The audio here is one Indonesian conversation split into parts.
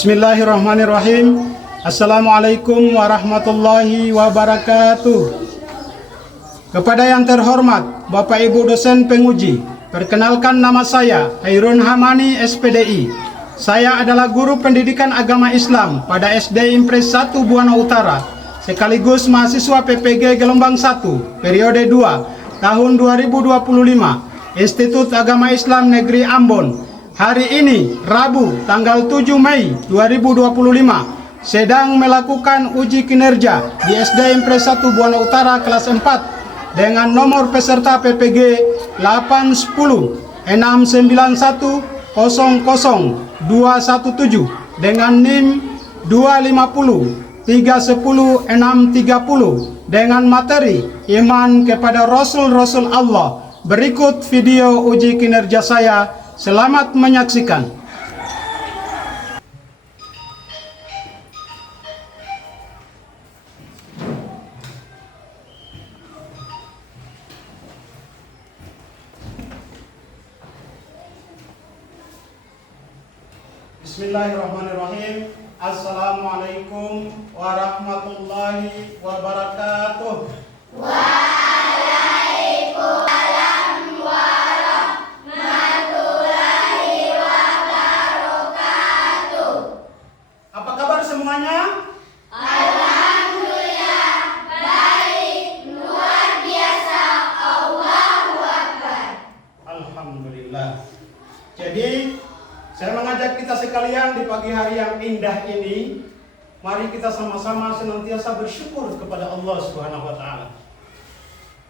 Bismillahirrahmanirrahim. Assalamualaikum warahmatullahi wabarakatuh. Kepada yang terhormat Bapak Ibu dosen penguji, perkenalkan nama saya Hairun Hamani SPDI. Saya adalah guru pendidikan agama Islam pada SD Impres 1 Buana Utara, sekaligus mahasiswa PPG gelombang 1 periode 2 tahun 2025 Institut Agama Islam Negeri Ambon. Hari ini, Rabu, tanggal 7 Mei 2025, sedang melakukan uji kinerja di SD Impres 1 Buana Utara kelas 4 dengan nomor peserta PPG 810-691-00217 dengan NIM 250-310-630 dengan materi iman kepada Rasul-Rasul Allah. Berikut video uji kinerja saya. Selamat menyaksikan. Bismillahirrahmanirrahim. Assalamualaikum warahmatullahi wabarakatuh. Semuanya? Alhamdulillah, baik, luar biasa, Allahu Akbar. Alhamdulillah. Jadi, saya mengajak kita sekalian di pagi hari yang indah ini, mari kita sama-sama senantiasa bersyukur kepada Allah Subhanahu wa taala.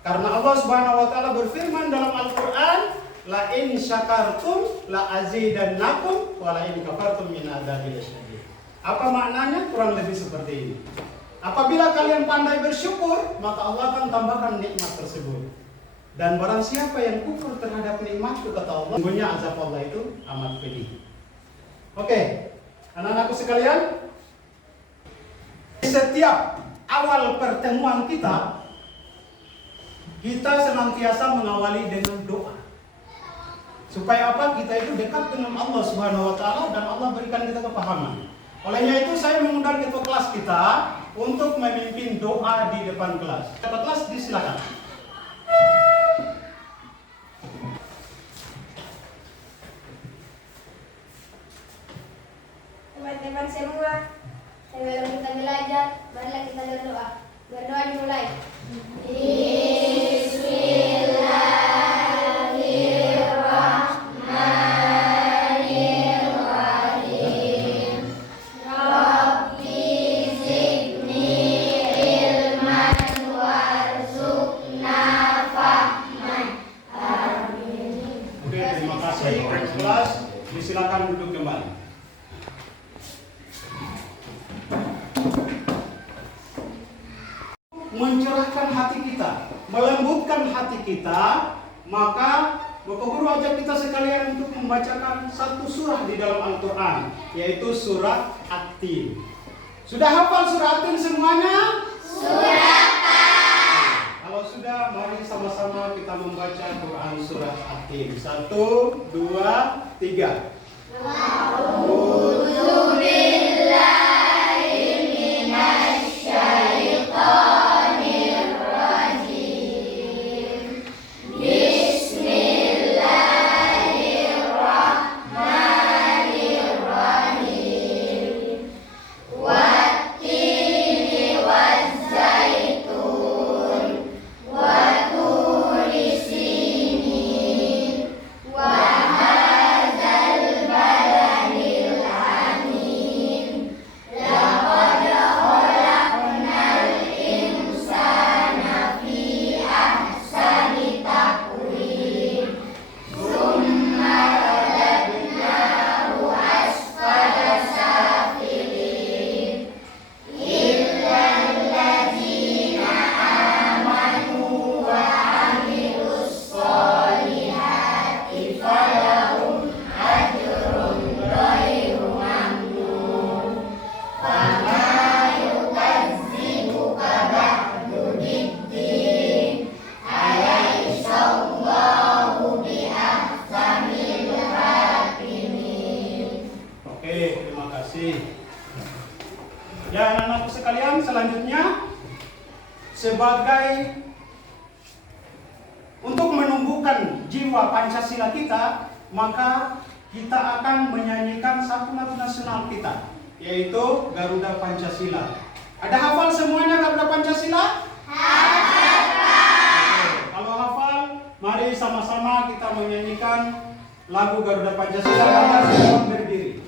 Karena Allah Subhanahu wa taala berfirman dalam Al-Qur'an, la in syakartum la azidannakum wa la in kafartum min adzabil syadid. Apa maknanya? Kurang lebih seperti ini. Apabila kalian pandai bersyukur, maka Allah akan tambahkan nikmat tersebut. Dan barang siapa yang kufur terhadap nikmatku, kata Allah, sungguhnya azab Allah itu amat pedih. Oke, anak-anakku sekalian, setiap awal pertemuan kita senantiasa mengawali dengan doa. Supaya apa? Kita itu dekat dengan Allah Subhanahu wa taala dan Allah berikan kita kepahaman. Olehnya itu saya mengundang ketua kelas kita untuk memimpin doa di depan kelas. Ketua kelas disilakan. Teman-teman semua, sebelum kita belajar, marilah kita berdoa. Berdoa dimulai. Silakan duduk kembali. Mencerahkan hati kita, melembutkan hati kita, maka Bapak Guru ajak kita sekalian untuk membacakan satu surah di dalam Al-Quran, yaitu surah At-Tin. Sudah hafal surah At-Tin semuanya? Sudah. Kalau sudah, mari sama-sama kita membaca Quran surah At-Tin. 1, 2, 3. sebagai untuk menumbuhkan jiwa Pancasila kita, maka kita akan menyanyikan satu lagu nasional kita, yaitu Garuda Pancasila. Ada hafal semuanya Garuda Pancasila? Hafal. Kalau hafal, mari sama-sama kita menyanyikan lagu Garuda Pancasila dengan semua berdiri.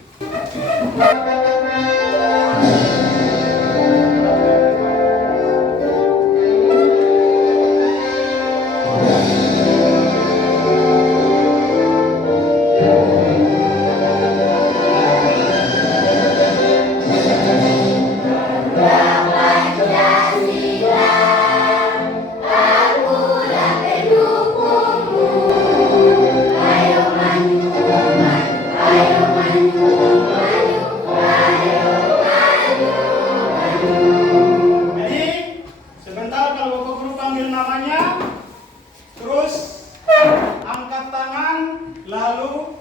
Lalu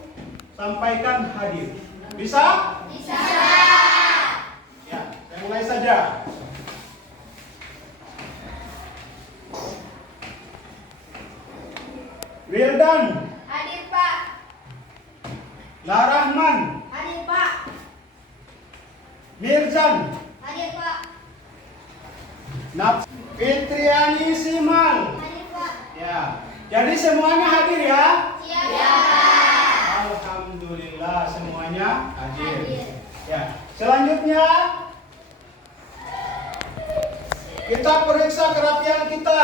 sampaikan hadir. Bisa? Bisa. Ya, saya mulai saja. Wildan. Hadir, Pak. Larahman. Hadir, Pak. Mirzan. Hadir, Pak. Fitriani Simal. Hadir, Pak. Ya. Jadi semuanya hadir ya? Siap. Alhamdulillah semuanya hadir. Hadir. Ya. Selanjutnya kita periksa kerapian kita.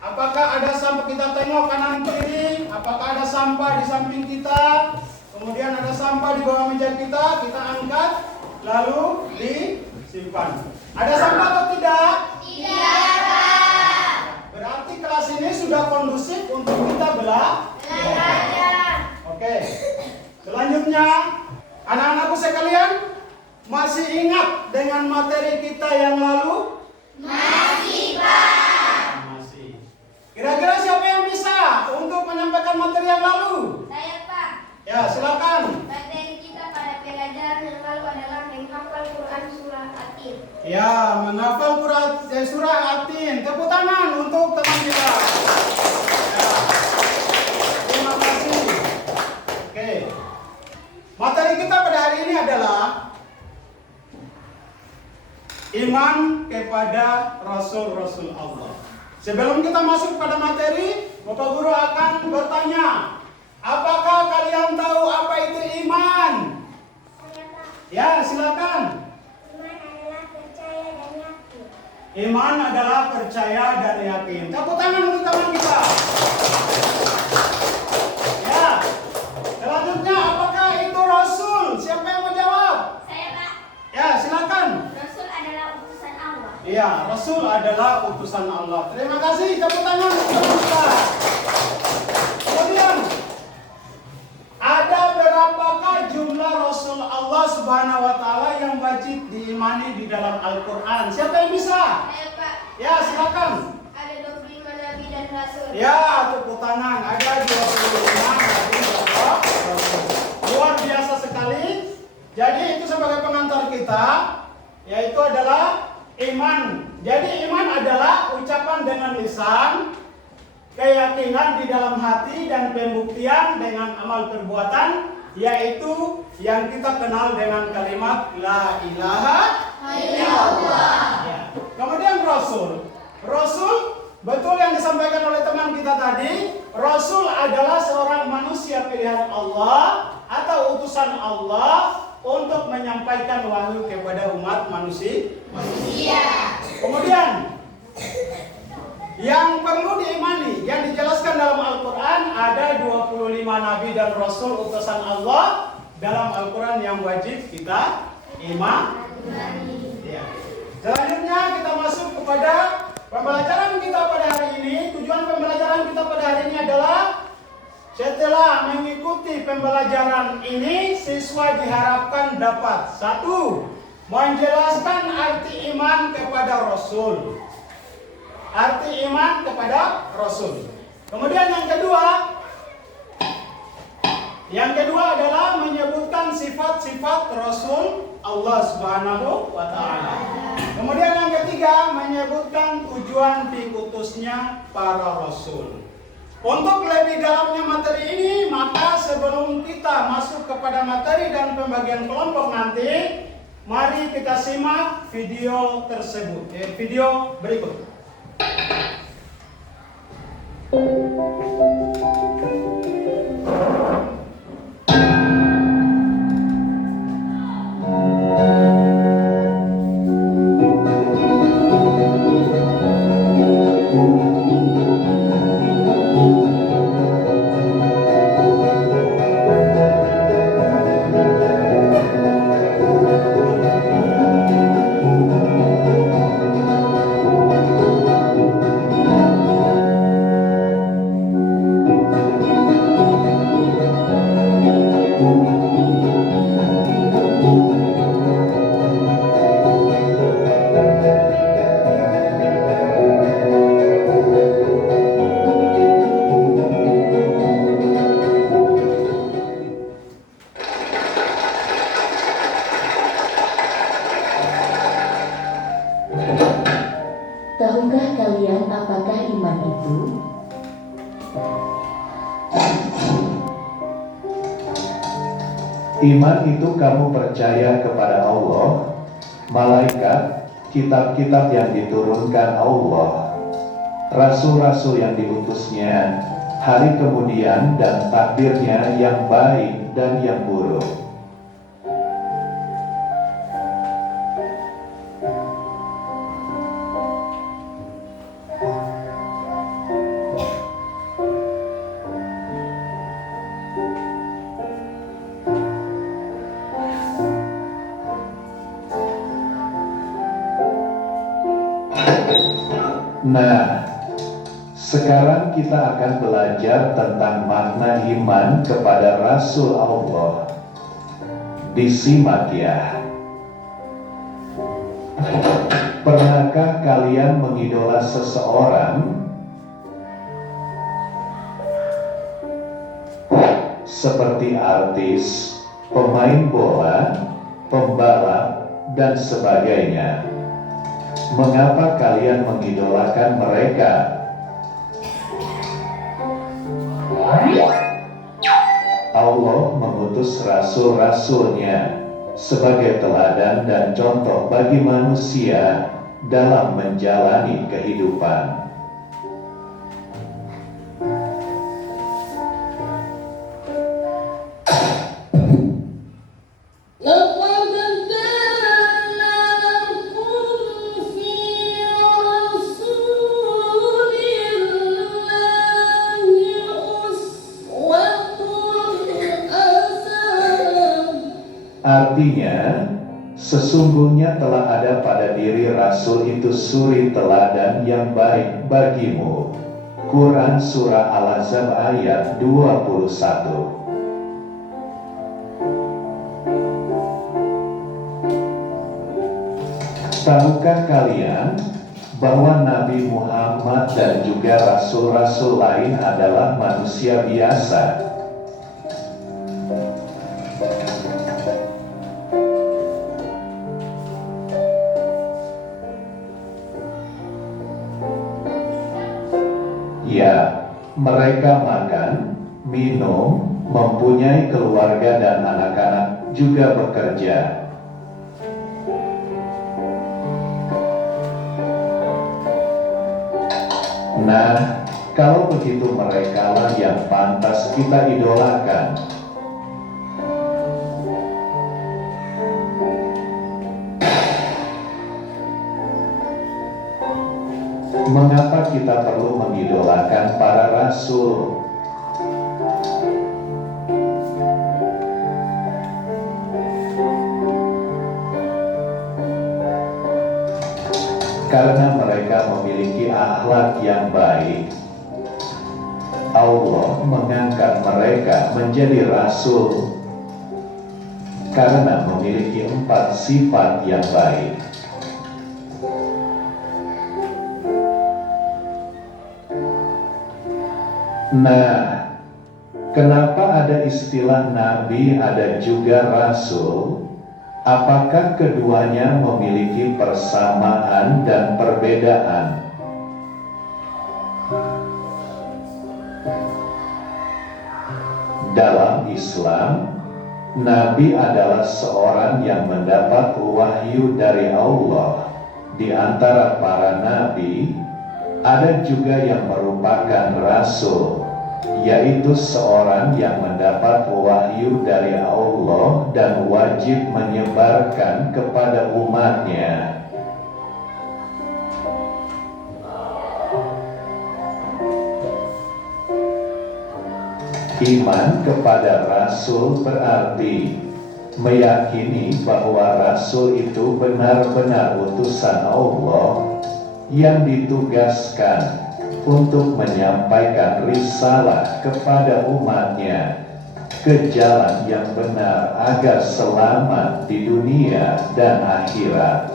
Apakah ada sampah, kita tengok kanan kiri, apakah ada sampah di samping kita, kemudian ada sampah di bawah meja kita angkat, lalu disimpan. Ada sampah atau tidak? Tidak, Pak. Berarti kelas ini sudah kondusif untuk kita belajar. Oke. Selanjutnya, anak-anakku sekalian, masih ingat dengan materi kita yang lalu? Masih, Pak. Masih. Kira-kira siapa yang bisa untuk menyampaikan materi yang lalu? Saya, Pak. Ya, silakan. Materi kita pada pelajaran yang lalu adalah menghafal Quran surah Atin. Ya, menghafal surah Atin. Tepuk tangan untuk teman kita. Ya. Terima kasih. Oke. Materi kita pada hari ini adalah iman kepada Rasul-Rasul Allah. Sebelum kita masuk pada materi, Bapak Guru akan bertanya, apakah kalian tahu apa itu iman? Saya, Pak. Ya, silakan. Iman adalah percaya dan yakin. Iman adalah percaya dan yakin. Tepuk tangan untuk teman kita. Ya. Selanjutnya, apakah itu Rasul? Siapa yang mau jawab? Saya, Pak. Ya, silakan. Rasul adalah utusan Allah. Iya, Rasul adalah utusan Allah. Terima kasih. Tepuk tangan untuk teman kita. Kemudian, ada berapakah jumlah Rasul Allah Subhanahu wa Ta'ala yang wajib diimani di dalam Al-Quran? Siapa yang bisa? Saya, Pak. Ya, silakan. Ada 25 nabi dan rasul. Ya, tepuk tangan. Ada 25 nabi dan rasul. Luar biasa sekali. Jadi itu sebagai pengantar kita, yaitu adalah iman. Jadi iman adalah ucapan dengan lisan, keyakinan di dalam hati, dan pembuktian dengan amal perbuatan, yaitu yang kita kenal dengan kalimat La ilaha illallah. Ya. Kemudian Rasul. Rasul, betul yang disampaikan oleh teman kita tadi, Rasul adalah seorang manusia pilihan Allah atau utusan Allah untuk menyampaikan wahyu kepada umat manusia. Kemudian yang perlu diimani, yang dijelaskan dalam Al-Quran, ada 25 nabi dan rasul utusan Allah dalam Al-Quran yang wajib kita imani. Ya. Selanjutnya kita masuk kepada pembelajaran kita pada hari ini. Tujuan pembelajaran kita pada hari ini adalah setelah mengikuti pembelajaran ini, siswa diharapkan dapat: 1. Menjelaskan arti iman kepada Rasul. Arti iman kepada Rasul. Kemudian yang kedua adalah menyebutkan sifat-sifat Rasul Allah Subhanahu wa Ta'ala. Kemudian yang ketiga menyebutkan tujuan diutusnya para rasul. Untuk lebih dalamnya materi ini, maka sebelum kita masuk kepada materi dan pembagian kelompok nanti, mari kita simak video tersebut, video berikut. Tahukah kalian apakah iman itu? Iman itu kamu percaya kepada Allah, malaikat, kitab-kitab yang diturunkan Allah, rasul-rasul yang diutusnya, hari kemudian dan takdirnya yang baik dan yang buruk. Nah, sekarang kita akan belajar tentang makna iman kepada Rasul Allah. Disimak ya. Pernahkah kalian mengidola seseorang? Seperti artis, pemain bola, pembalap, dan sebagainya. Mengapa kalian mengidolakan mereka? Allah mengutus rasul-rasulnya sebagai teladan dan contoh bagi manusia dalam menjalani kehidupan. Artinya, sesungguhnya telah ada pada diri Rasul itu suri teladan yang baik bagimu. Quran Surah Al-Ahzab ayat 21. Tahukah kalian bahwa Nabi Muhammad dan juga Rasul-Rasul lain adalah manusia biasa? Ya, mereka makan, minum, mempunyai keluarga dan anak-anak, juga bekerja. Nah, kalau begitu merekalah yang pantas kita idolakan. Mengapa kita perlu mengidolakan para rasul? Karena mereka memiliki akhlak yang baik. Allah mengangkat mereka menjadi rasul karena memiliki 4 sifat yang baik. Nah, kenapa ada istilah nabi, ada juga rasul? Apakah keduanya memiliki persamaan dan perbedaan? Dalam Islam, Nabi adalah seorang yang mendapat wahyu dari Allah. Di antara para nabi, ada juga yang merupakan rasul, yaitu seorang yang mendapat wahyu dari Allah dan wajib menyebarkan kepada umatnya. Iman kepada Rasul berarti meyakini bahwa Rasul itu benar-benar utusan Allah yang ditugaskan untuk menyampaikan risalah kepada umatnya ke jalan yang benar agar selamat di dunia dan akhirat.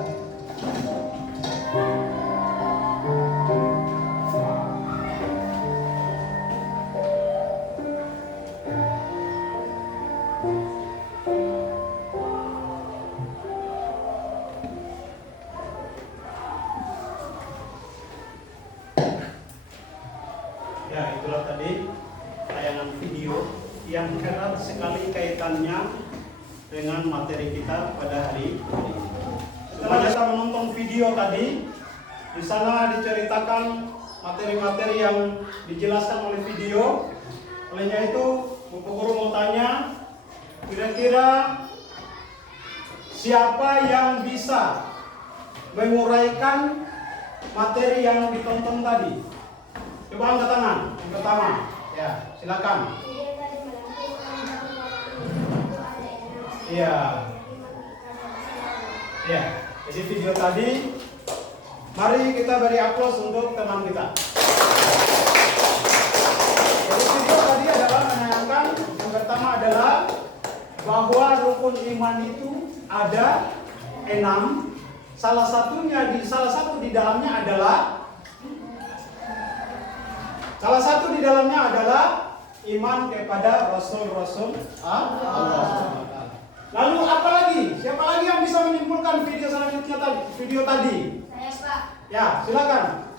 Ya, itulah tadi tayangan video yang erat sekali kaitannya dengan materi kita pada hari ini. Setelah kita menonton video tadi, di sana diceritakan materi-materi yang dijelaskan oleh video. Olehnya itu, Bapak Guru mau tanya, kira-kira siapa yang bisa menguraikan materi yang ditonton tadi? Coba angkat tangan, yang pertama. Ya, silakan. Iya. Ya, jadi video tadi, mari kita beri aplaus untuk teman kita. Jadi video tadi adalah menanyakan, yang pertama adalah bahwa rukun iman itu ada 6. Salah satu di dalamnya adalah iman kepada Rasul-Rasul Allah. Lalu apa lagi? Siapa lagi yang bisa menyimpulkan video selanjutnya tadi? Saya, Pak. Ya, silakan.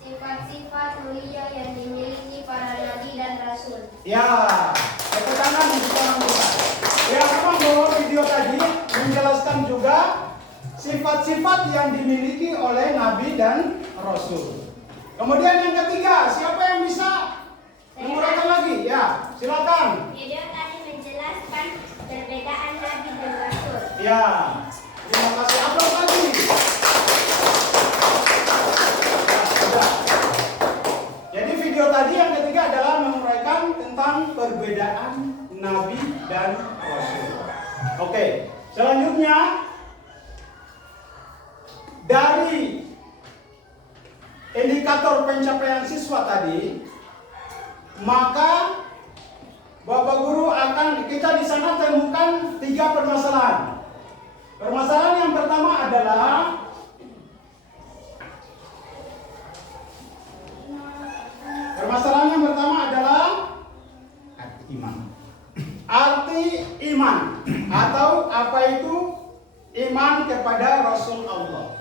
Sifat-sifat mulia yang dimiliki para nabi dan rasul. Ya, tepuk tangan untuk orang kita. Ya, memang bahwa video tadi menjelaskan juga sifat-sifat yang dimiliki oleh nabi dan rasul. Kemudian yang ketiga, siapa yang bisa menguraikan lagi? Ya, silakan. Video tadi menjelaskan perbedaan nabi dan rasul. Ya, terima kasih. Aplaus lagi. Ya, sudah. Jadi video tadi yang ketiga adalah menguraikan tentang perbedaan nabi dan rasul. Oke, selanjutnya dari indikator pencapaian siswa tadi, maka Bapak Guru kita di sana temukan 3 permasalahan. Permasalahan yang pertama adalah arti iman. Arti iman atau apa itu iman kepada Rasul Allah.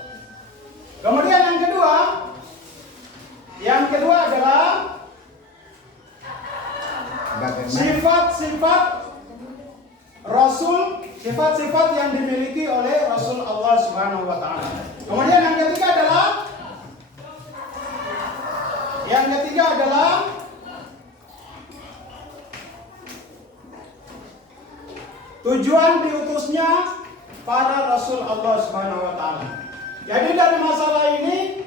Kemudian yang kedua adalah sifat-sifat Rasul, sifat-sifat yang dimiliki oleh Rasul Allah Subhanahu wa taala. Kemudian yang ketiga adalah tujuan diutusnya para Rasul Allah Subhanahu wa taala. Jadi dari masalah ini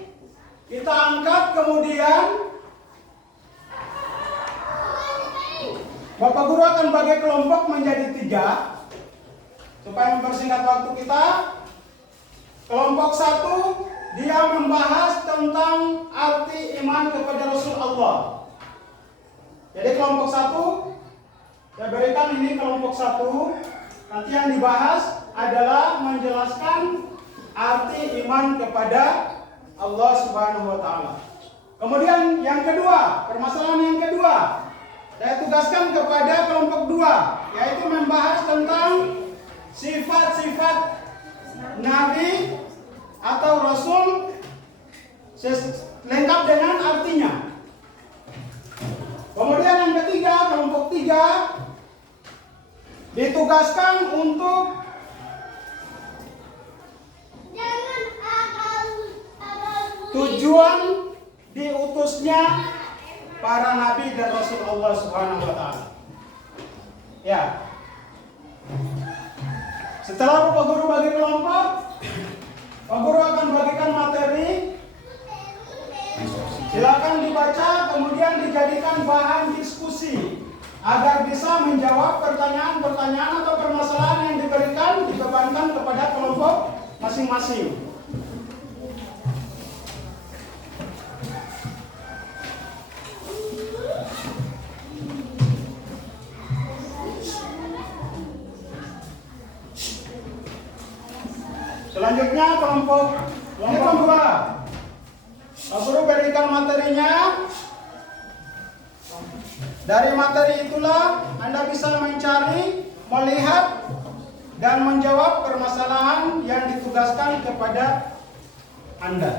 kita angkat, kemudian Bapak Guru akan bagi kelompok menjadi 3 supaya mempersingkat waktu kita. Kelompok 1 dia membahas tentang arti iman kepada Rasul Allah. Jadi kelompok 1 saya berikan ini kelompok 1. Nanti yang dibahas adalah menjelaskan arti iman kepada Allah Subhanahu wa taala. Kemudian yang kedua, permasalahan yang kedua, saya tugaskan kepada kelompok 2, yaitu membahas tentang sifat sifat-sifat nabi atau rasul lengkap dengan artinya. Kemudian yang ketiga, kelompok 3 ditugaskan untuk tujuan diutusnya para nabi dan rasul Allah Subhanahu wa taala. Ya. Setelah Bapak Guru bagi kelompok, Pak Guru akan bagikan materi. Silakan dibaca, kemudian dijadikan bahan diskusi agar bisa menjawab pertanyaan-pertanyaan atau permasalahan yang diberikan dibebankan kepada kelompok masing-masing. Selanjutnya kelompok 2. Pak Guru berikan materinya. Dari materi itulah Anda bisa mencari, melihat, dan menjawab permasalahan yang ditugaskan kepada Anda.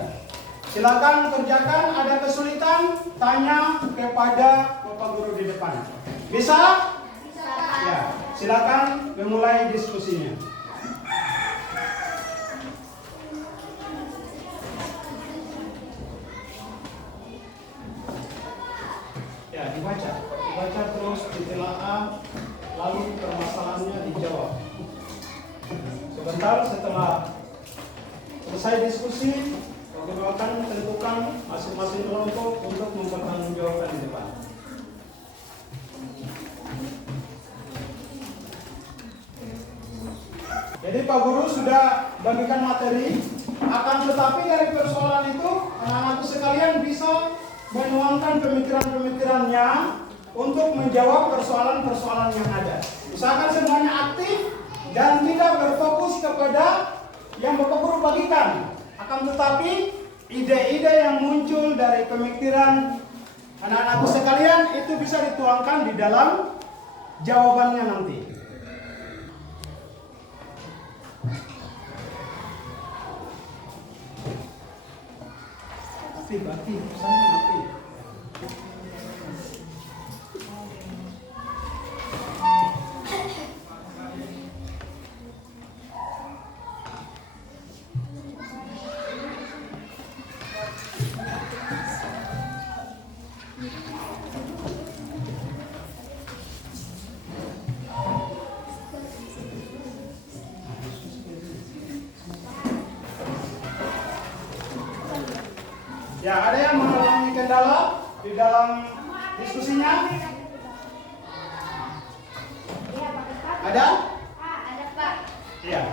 Silakan kerjakan, ada kesulitan, tanya kepada Bapak Guru di depan. Bisa? Bisa. Ya, silakan memulai diskusinya. Ya, dibaca terus, ditelaah, lalu permasalahannya dijawab. Sebentar setelah selesai diskusi, kita akan tentukan masing-masing kelompok untuk mempertanggungjawabkan di depan. Jadi Pak Guru sudah bagikan materi, akan tetapi dari persoalan itu anak-anakku sekalian bisa menuangkan pemikiran-pemikirannya untuk menjawab persoalan-persoalan yang ada. Usahakan semuanya aktif dan tidak berfokus kepada yang Bapak Guru bagikan. Akan tetapi ide-ide yang muncul dari pemikiran anak-anakku sekalian itu bisa dituangkan di dalam jawabannya nanti. Aktif, sama aktif. Ya, ada yang mengalami kendala di dalam diskusinya? Ada? Ada Pak. Iya.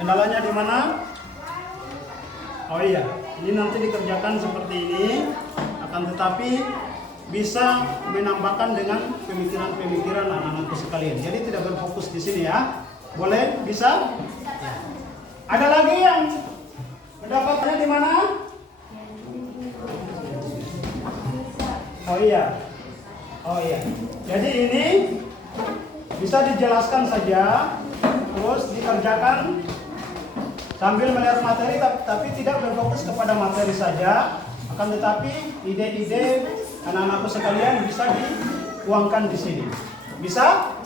Kendalanya di mana? Oh iya, ini nanti dikerjakan seperti ini, akan tetapi bisa menambahkan dengan pemikiran-pemikiran anak-anakku sekalian. Jadi tidak berfokus di sini ya. Boleh? Bisa? Ya. Ada lagi yang mendapatkannya di mana? Oh iya. Oh iya. Jadi ini bisa dijelaskan saja, terus dikerjakan sambil melihat materi, tapi tidak berfokus kepada materi saja. Akan tetapi ide-ide anak-anakku sekalian bisa dituangkan di sini. Bisa?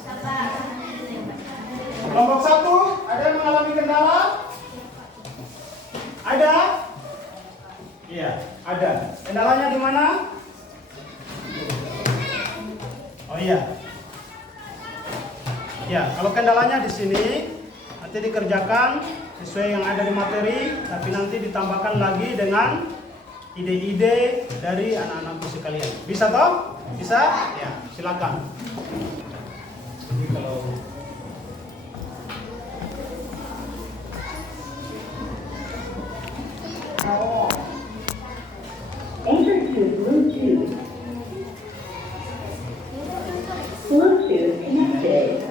Kelompok 1, ada yang mengalami kendala? Ada? Iya, ada. Kendalanya di mana? Oh iya. Ya, kalau kendalanya di sini nanti dikerjakan sesuai yang ada di materi, tapi nanti ditambahkan lagi dengan ide-ide dari anak-anakku sekalian. Bisa toh? Bisa? Ya, silakan. Jadi kalau Enter to Bluetooth. Bluetooth connected.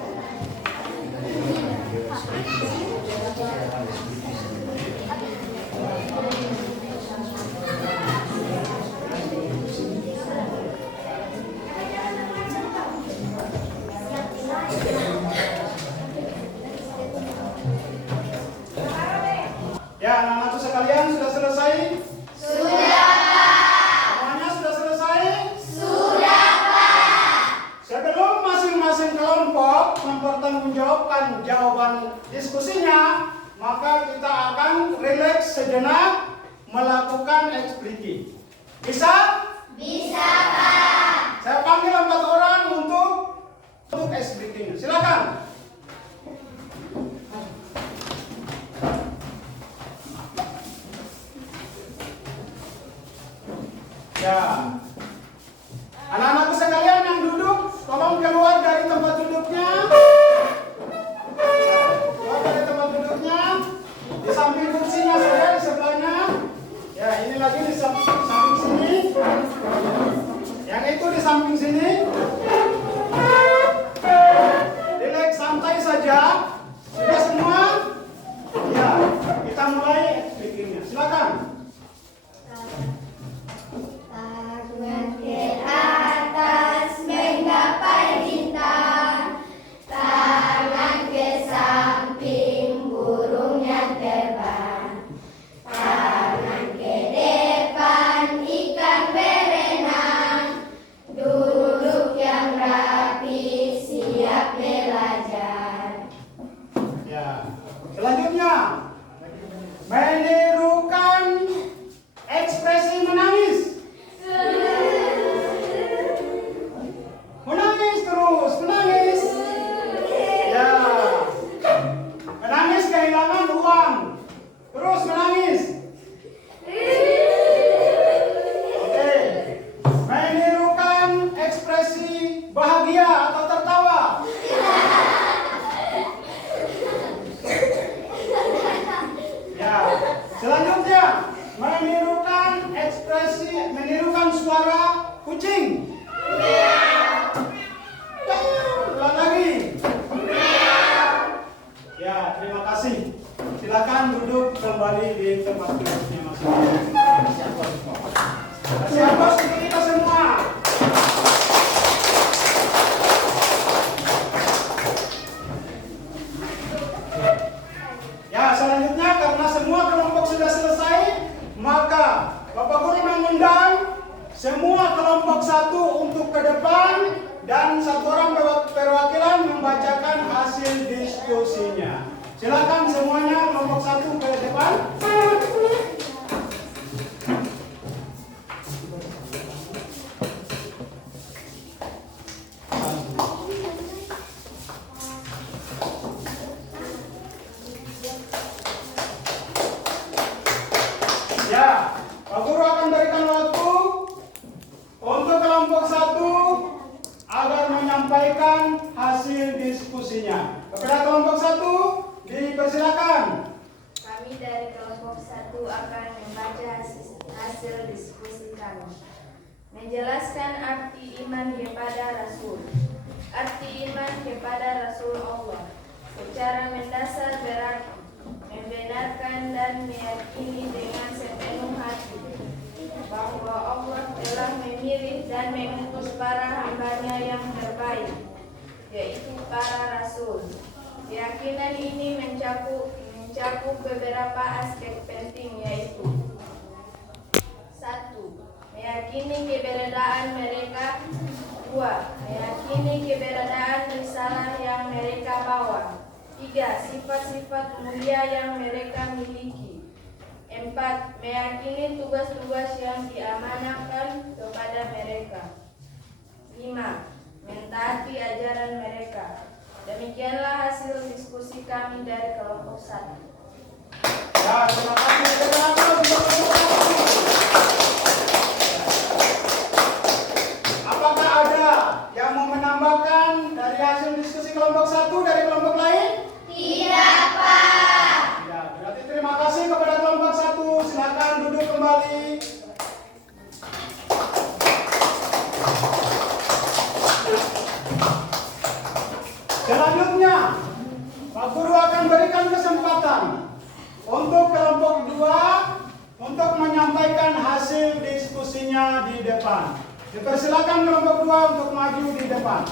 Bisa? Bisa, Pak. Saya panggil 4 orang untuk ice breaking. Silakan. Ya. Anak-anakku sekalian yang duduk, tolong keluar dari tempat duduknya. Keluar dari tempat duduknya. Di samping kursinya saja, di sebelahnya. Ya, ini lagi di samping sini. Yang itu di samping sini. Relax, santai saja. Sudah semua? Ya, kita mulai speakingnya. Silakan. Tangan ke atas menggapai bintang, tangan ke samping burung yang terbang, tangan ke depan ikan berenang, duduk yang rapi siap belajar. Ya. Selanjutnya, menirukan ekspresi menangis. Menangis terus, menangis. Ya. Menangis kehilangan uang. Terus menangis. Oke. Menirukan ekspresi bahagia atau tertawa. Ya. Selanjutnya, menirukan suara kucing. Ulang lagi. Ya, terima kasih. Silakan duduk kembali di tempat duduknya masing-masing. Kasih aplaus untuk kita semua. Ya, selanjutnya karena semua kelompok sudah selesai, maka Bapak Guru mengundang semua kelompok 1 untuk ke depan dan 1 orang perwakilan membacakan hasil diskusinya. Silakan semuanya kelompok 1 ke depan. Ya, Pak Guru akan berikan waktu untuk kelompok 1 agar menyampaikan hasil diskusinya. Kepada kelompok 1, dipersilakan. Kami dari kelompok 1 akan membaca hasil diskusi kami. Menjelaskan arti iman kepada Rasul. Arti iman kepada Rasul Allah secara mendasar berarti membenarkan dan meyakini dengan sepenuh hati bahwa Allah telah memilih dan mengutus para hambanya yang terbaik, yaitu para Rasul. Keyakinan ini mencakup beberapa aspek penting, yaitu 1. Meyakini keberadaan mereka. 2. Meyakini keberadaan risalah yang mereka bawa. 3. Sifat-sifat mulia yang mereka miliki. 4. Meyakini tugas-tugas yang diamanahkan kepada mereka. 5. Mentaati ajaran mereka. Demikianlah hasil diskusi kami dari kelompok 1. Ya, terima kasih. Apakah ada yang mau menambahkan dari hasil diskusi kelompok 1 dari kelompok lain? Tidak, Pak. Ya, berarti terima kasih kepada kelompok 1. Silakan duduk kembali. Selanjutnya, Pak Guru akan berikan kesempatan untuk kelompok 2 untuk menyampaikan hasil diskusinya di depan. Dipersilakan kelompok 2 untuk maju di depan.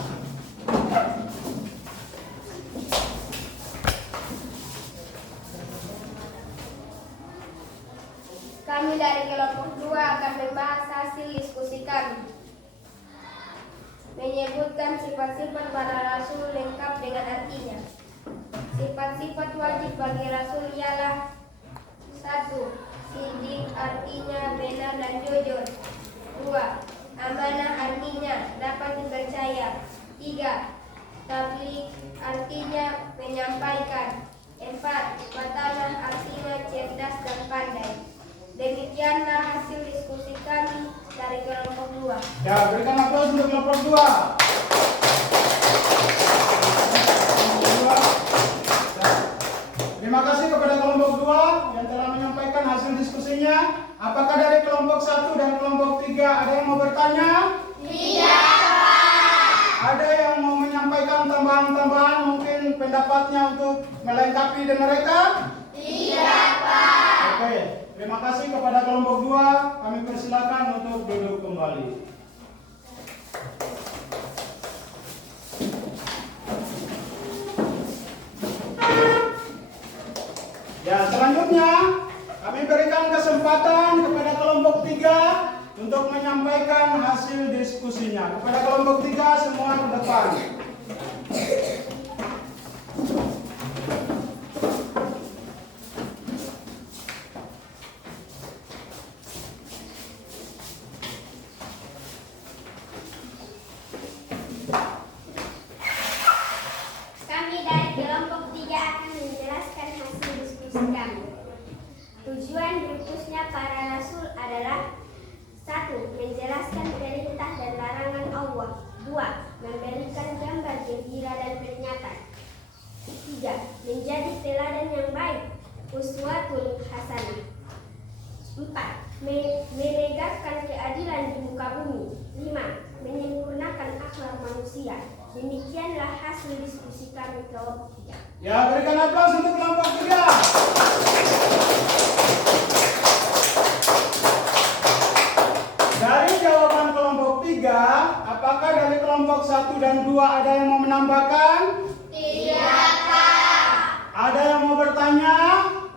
Kami dari kelompok 2 akan membahas hasil diskusi kami. Menyebutkan sifat-sifat para rasul lengkap dengan artinya. Sifat-sifat wajib bagi rasul ialah 1. Siddiq, artinya benar dan jujur. 2. Amanah artinya dapat dipercaya. 3. Tabligh artinya menyampaikan. 4. Batanah artinya cerdas dan pandai. Demikianlah hasil diskusi kami dari kelompok 2. Ya, berikan aplaus untuk kelompok 2. Terima kasih kepada kelompok 2 yang telah menyampaikan hasil diskusinya. Apakah dari kelompok 1 dan kelompok 3 ada yang mau bertanya? Tidak. Ada yang mau menyampaikan tambahan-tambahan mungkin pendapatnya untuk melengkapi dari mereka? Tidak, Pak. Oke, terima kasih kepada kelompok 2. Kami persilakan untuk duduk kembali. Ya, selanjutnya kami berikan kesempatan kepada kelompok 3 untuk menyampaikan hasil diskusinya. Kepada kelompok 3 semua ke depan. Kami dari kelompok 3 akan menjelaskan hasil diskusi kami. Tujuan diutusnya para rasul adalah: 1. Menjelaskan perintah dan larangan Allah. 2. Memberikan gambar gembira dan peringatan. 3. Menjadi teladan yang baik, uswatun hasanah. 4. Menegakkan keadilan di muka bumi. 5. Menyempurnakan akhlak manusia. Demikianlah hasil diskusi kami kelompok 3. Ya, berikan aplaus untuk kelompok 3. Dari jawaban kelompok 3, apakah dari kelompok 1 dan 2 ada yang mau menambahkan? Tidak, Pak. Ada yang mau bertanya?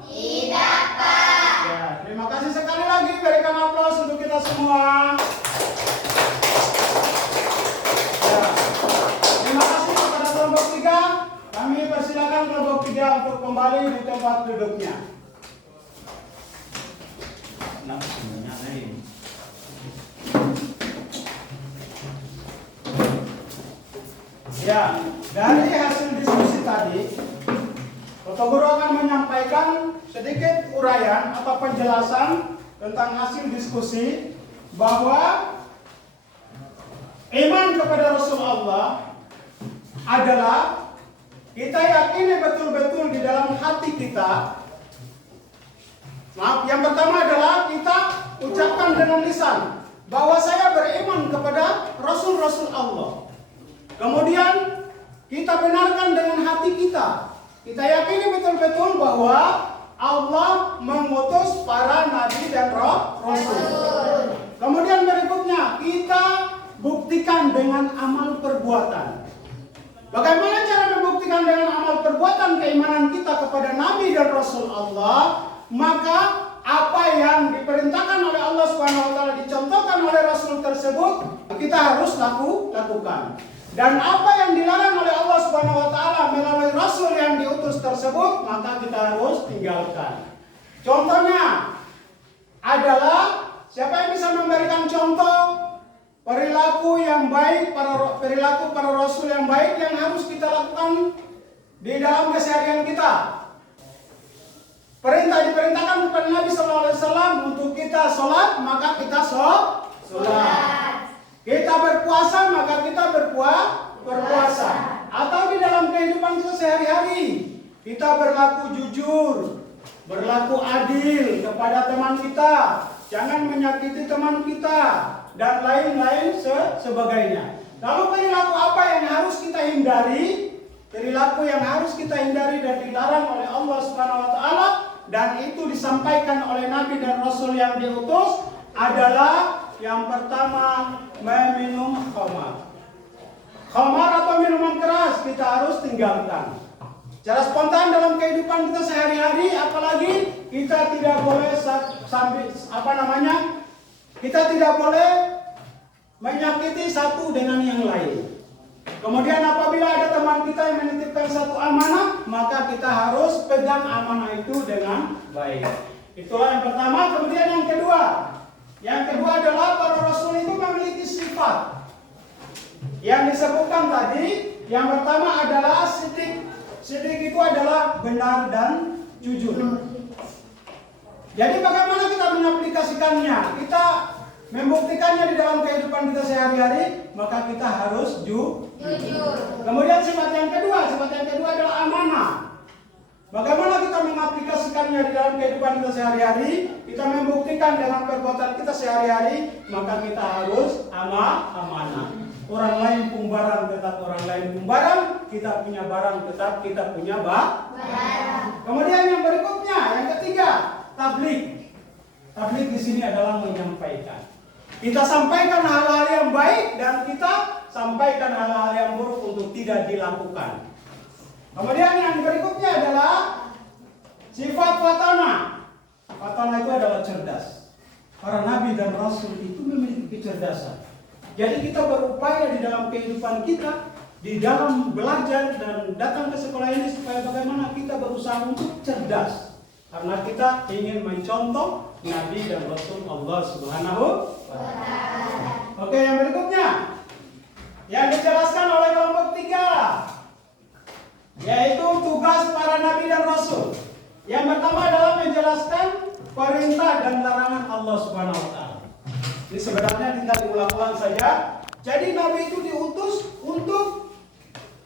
Tidak, Pak. Ya, terima kasih sekali lagi. Berikan aplaus untuk kita semua. Ya, terima kasih kepada kelompok 3. Kami persilakan kelompok 3 untuk kembali di tempat duduknya. Ya, dari hasil diskusi tadi, Bapak Guru akan menyampaikan sedikit uraian atau penjelasan tentang hasil diskusi bahwa iman kepada Rasul Allah adalah kita yakini betul-betul di dalam hati kita. Yang pertama adalah kita ucapkan dengan lisan bahwa saya beriman kepada Rasul-Rasul Allah. Kemudian kita benarkan dengan hati kita. Kita yakini betul-betul bahwa Allah mengutus para nabi dan rasul. Kemudian berikutnya kita buktikan dengan amal perbuatan. Bagaimana cara membuktikan dengan amal perbuatan keimanan kita kepada nabi dan rasul Allah? Maka apa yang diperintahkan oleh Allah Subhanahu wa taala, dicontohkan oleh rasul tersebut, kita harus lakukan. Dan apa yang dilarang oleh Allah Subhanahu wa taala melalui rasul yang diutus tersebut, maka kita harus tinggalkan. Contohnya adalah, siapa yang bisa memberikan contoh perilaku yang baik, perilaku para rasul yang baik yang harus kita lakukan di dalam keseharian kita? Diperintahkan kepada Nabi SAW untuk kita sholat, maka kita sholat. Kita berpuasa, maka kita berpuasa. Atau di dalam kehidupan kita sehari-hari, kita berlaku jujur, berlaku adil kepada teman kita, jangan menyakiti teman kita, dan lain-lain sebagainya. Lalu perilaku apa yang harus kita hindari? Perilaku yang harus kita hindari dan dilarang oleh Allah Subhanahu wa taala, dan itu disampaikan oleh Nabi dan Rasul yang diutus adalah yang pertama, meminum khamar. Khamar atau minuman keras kita harus tinggalkan. Cara spontan dalam kehidupan kita sehari-hari, apalagi kita tidak boleh kita tidak boleh menyakiti satu dengan yang lain. Kemudian apabila ada teman kita yang menitipkan satu amanah, maka kita harus pegang amanah itu dengan baik. Itulah yang pertama. Kemudian yang kedua adalah para rasul itu Yang pertama adalah sidik. Sidik itu adalah benar dan jujur. Jadi bagaimana kita mengaplikasikannya? Kita membuktikannya di dalam kehidupan kita sehari-hari, maka kita harus jujur. Kemudian sifat yang kedua adalah amanah. Bagaimana kita mengaplikasikannya di dalam kehidupan kita sehari-hari? Kita membuktikan dengan perbuatan kita sehari-hari, maka kita harus amanah. Orang lain pun barang, tetap orang lain pun barang. Kita punya barang, tetap kita punya barang. Kemudian yang berikutnya, yang ketiga, tabligh. Tabligh di sini adalah menyampaikan. Kita sampaikan hal-hal yang baik dan kita sampaikan hal-hal yang buruk untuk tidak dilakukan. Kemudian yang berikutnya adalah sifat fatana. Fatana itu adalah cerdas. Para nabi dan rasul itu memiliki kecerdasan. Jadi kita berupaya di dalam kehidupan kita, di dalam belajar dan datang ke sekolah ini supaya bagaimana kita berusaha untuk cerdas. Karena kita ingin mencontoh Nabi dan Rasul Allah Subhanahu wa Ta'ala. Oke, yang berikutnya yang dijelaskan oleh kelompok 3, yaitu tugas para Nabi dan Rasul. Yang pertama adalah menjelaskan perintah dan larangan Allah Subhanahu wa Ta'ala. Ini sebenarnya tinggal diulang-ulang saja. Jadi Nabi itu diutus untuk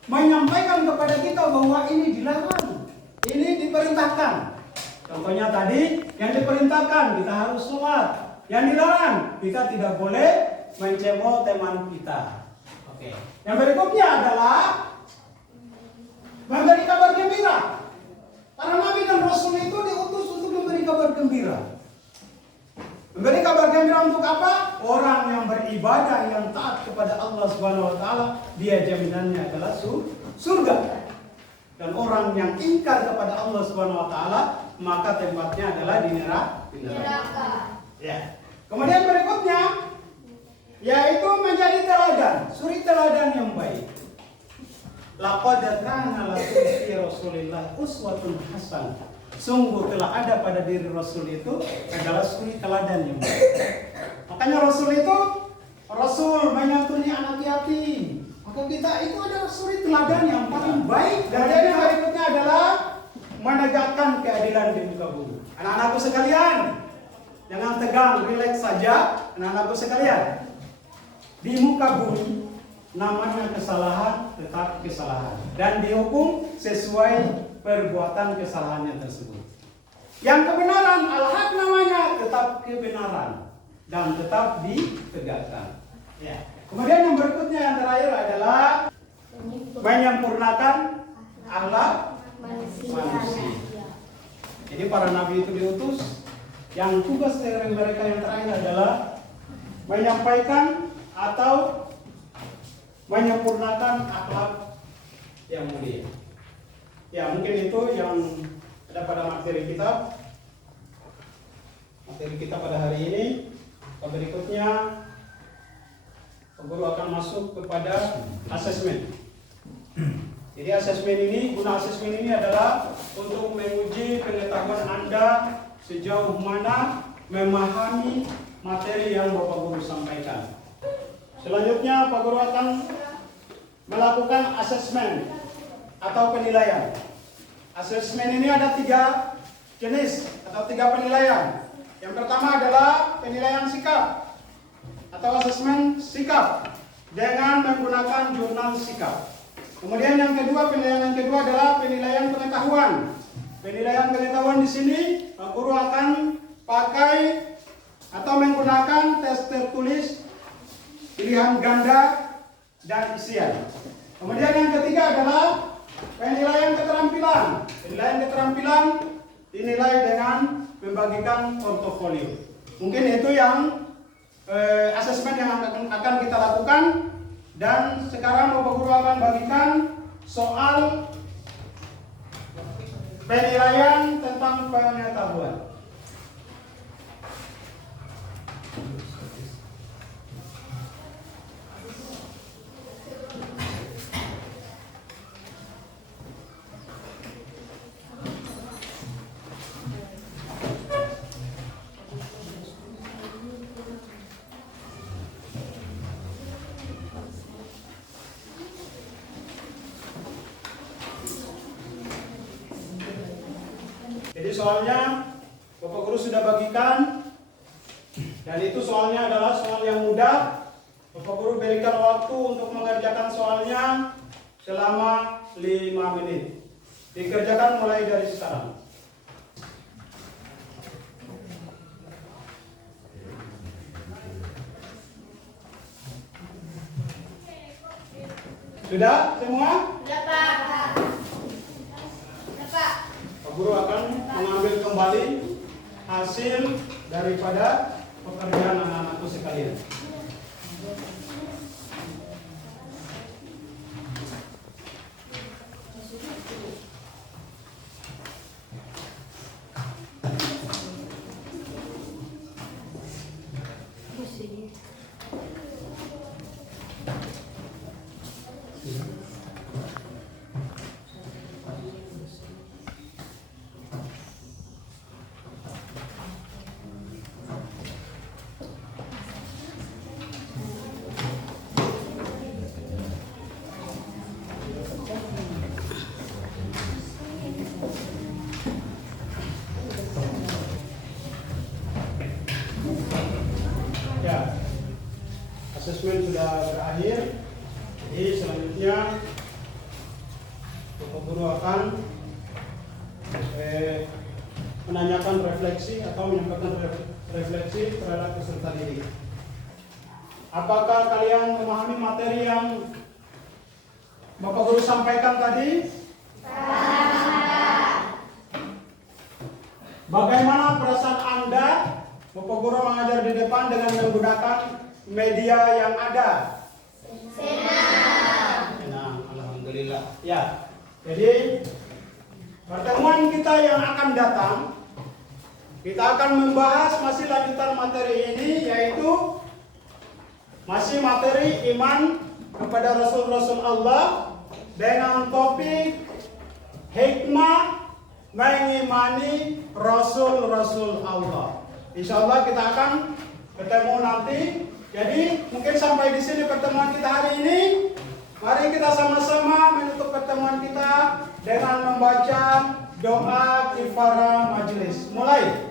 menyampaikan kepada kita bahwa ini dilarang, ini diperintahkan. Contohnya tadi yang diperintahkan kita harus sholat, yang dilarang kita tidak boleh mencemooh teman kita. Oke. Yang berikutnya adalah memberi kabar gembira. Para nabi dan rasul itu diutus untuk memberi kabar gembira. Memberi kabar gembira untuk apa? Orang yang beribadah, yang taat kepada Allah Subhanahu wa Ta'ala, dia jaminannya adalah surga. Dan orang yang ingkar kepada Allah Subhanahu wa Ta'ala, maka tempatnya adalah di neraka. Ya. Kemudian berikutnya yaitu menjadi teladan, suri teladan yang baik. Laqad kana lakum fi Rasulillah uswatun hasanah. Sungguh telah ada pada diri Rasul itu adalah suri teladan yang baik. Makanya Rasul itu menyantuni anak yatim. Maka kita itu adalah suri teladan yang paling baik. Dan yang berikutnya adalah menegakkan keadilan di muka bumi. Anak-anakku sekalian, jangan tegang, rileks saja. Anak-anakku sekalian, di muka bumi namanya kesalahan tetap kesalahan dan dihukum sesuai perbuatan kesalahannya tersebut. Yang kebenaran al-haq namanya tetap kebenaran dan tetap ditegakkan. Ya. Kemudian yang berikutnya yang terakhir adalah menyempurnakan akhlak manusia. Jadi para nabi itu diutus, yang tugas dari mereka yang terakhir adalah menyampaikan atau menyempurnakan akhlak yang mulia. Ya, mungkin itu yang ada pada materi kita. Materi kita pada hari ini. Berikutnya guru akan masuk kepada asesmen. Jadi guna asesmen ini adalah untuk menguji pengetahuan Anda sejauh mana memahami materi yang Bapak Guru sampaikan. Selanjutnya Pak Guru akan melakukan asesmen atau penilaian. Asesmen ini ada 3 jenis atau 3 penilaian. Yang pertama adalah penilaian sikap atau asesmen sikap dengan menggunakan jurnal sikap. Kemudian penilaian yang kedua adalah penilaian pengetahuan. Penilaian pengetahuan di sini Pak Guru akan pakai atau menggunakan tes tertulis, pilihan ganda, dan isian. Kemudian yang ketiga adalah penilaian keterampilan. Penilaian keterampilan dinilai dengan membagikan portofolio. Mungkin itu yang asesmen yang akan kita lakukan. Dan sekarang Bapak Guru akan bagikan soal penilaian tentang pengetahuan. soalnya Bapak Guru sudah bagikan. Dan itu soalnya adalah soal yang mudah. Bapak Guru berikan waktu untuk mengerjakan soalnya selama 5 menit. Dikerjakan mulai dari sekarang. Sudah semua? Sudah, Pak. Sudah, Pak. Pak Guru akan mengambil kembali hasil daripada pekerjaan anak-anakku sekalian. Ya, asesmen sudah berakhir. Jadi selanjutnya Bapak Guru akan menanyakan refleksi atau menyampaikan refleksi terhadap peserta didik. Apakah kalian memahami materi yang Bapak Guru sampaikan tadi? Bagaimana perasaan Anda? Bapak Guru mengajar di depan dengan menggunakan media yang ada. Senang, alhamdulillah. Ya, jadi pertemuan kita yang akan datang, kita akan membahas masih lanjutan materi ini, yaitu masih materi iman kepada Rasul-Rasul Allah dengan topik hikmah mengimani Rasul-Rasul Allah. Insya Allah kita akan ketemu nanti. Jadi mungkin sampai di sini pertemuan kita hari ini. Mari kita sama-sama menutup pertemuan kita dengan membaca doa kifaraah majelis. Mulai.